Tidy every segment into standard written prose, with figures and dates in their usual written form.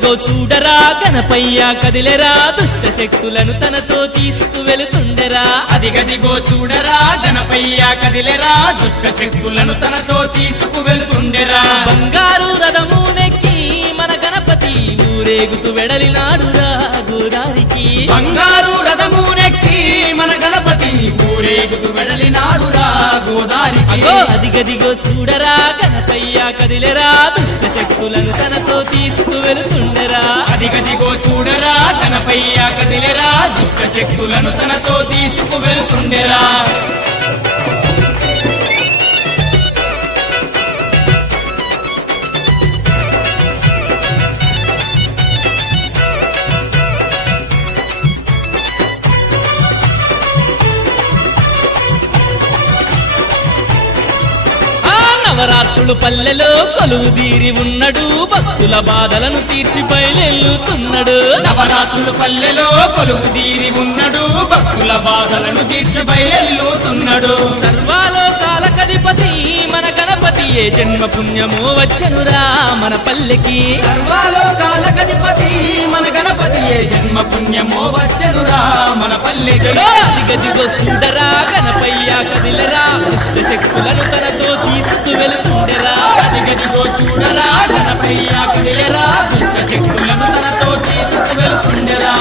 అదిగదిగో చూడరా గణపయ్య కదిలెరా దుష్ట శక్తులను తనతో తీసుకువెళుతుండెరా అదిగదిగో చూడరా గణపయ్య కదిలెరా దుష్ట శక్తులను తనతో తీసుకువెళ్తుండెరా బంగారు రథము నెక్కి మన గణపతి ఊరేగుతూ వెడలినాడురా గోదారికి బంగారు రథము నెక్కి మన గణపతి ఊరేగుతూ వెడలినాడురా గోదారికి అగో అదిగదిగో చూడరా గణపయ్య కదిలెరా దుష్ట శక్తులను తనతో తీసుకువెళుతుండెరా అదిగదిగో చూడరా గణపయ్య కదిలెరా దుష్ట శక్తులను తనతో తీసుకువెళ్తుండెరా నవరాత్రులు పల్లెలో కొలువుదీరి ఉన్నడు భక్తుల బాధలను తీర్చి బయలెల్లుతున్నాడు నవరాత్రులు పల్లెలో కొలువుదీరి ఉన్నడు భక్తుల బాధలను తీర్చి బయలెల్లుతున్నాడు సర్వాలోకాలకధిపతి మన గణపతి ఏ జన్మ పుణ్యమో వచ్చనురా మన పల్లెకి సర్వాలోకాలకధిపతి మన గణపతి ఏ జన్మ పుణ్యమో వచ్చనురా మన పల్లెకి అదిగదిగో సుందరా గణపయ్య కదిలరా దుష్ట శక్తులను తనతో తీసుకువెళుతుండెరా అదిగదిగో చూడరా గణపయ్య కదిలెరా దుష్ట శక్తులను తనతో తీసుకువెళ్తుండెరా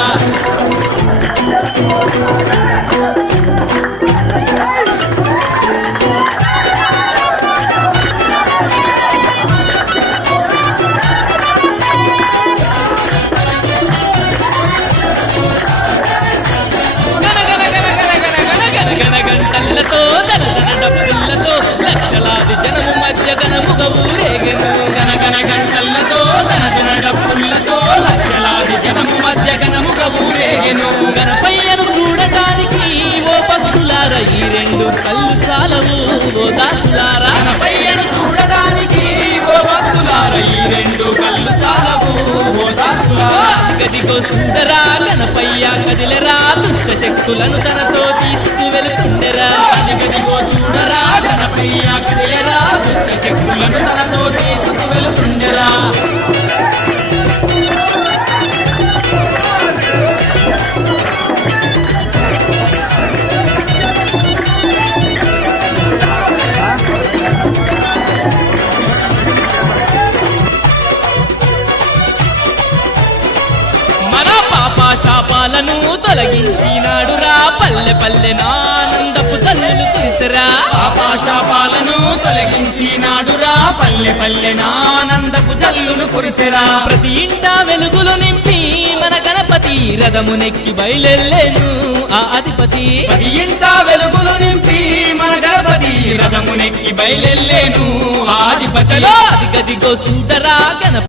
గంటలతో దనదన డప్పులతో లక్షలాది జనము మధ్య గణముగ ఊరేగెను గనగన గంటలతో దనదన డప్పులతో లక్షలాది జనము మధ్య గణముగ ఊరేగెను గణపయ్యను చూడటానికి ఓ భక్తులారా ఈ రెండు కళ్ళు చాలవు ఓ దాసులారా గణపయ్యను చూడడానికి ఓ భక్తులారా ఈ రెండు కళ్ళు చాలవు ఓ దాసులారా గదిగో సుందరా గణపయ్య కదిలెరా దుష్ట శక్తులను తనతో తీసుకువెళుతుండెరా అదిగదిగో చూడరా గణపయ్య కదిలెరా దుష్ట శక్తులను తనతో తీసుకువెళుతుండెరా మన పాపాశాపాలను తొలగించినాడురా పల్లె పల్లె ఆనందపు తల్లులు కురిసెరా పాపాశాపాలను తొలగించినాడురా పల్లె పల్లె ఆనందపు జల్లులు కురిసెరా ప్రతి ఇంట వెలుగులు నింపి మన గణపతి రథము నెక్కి బయలెల్లేను ఆ అధిపతి ప్రతి ఇంట వెలుగులు నింపి మన గణపతి రథము నెక్కి బయలెల్లేను ఆదిపతి అదిగదిగో సుందరా గణపతి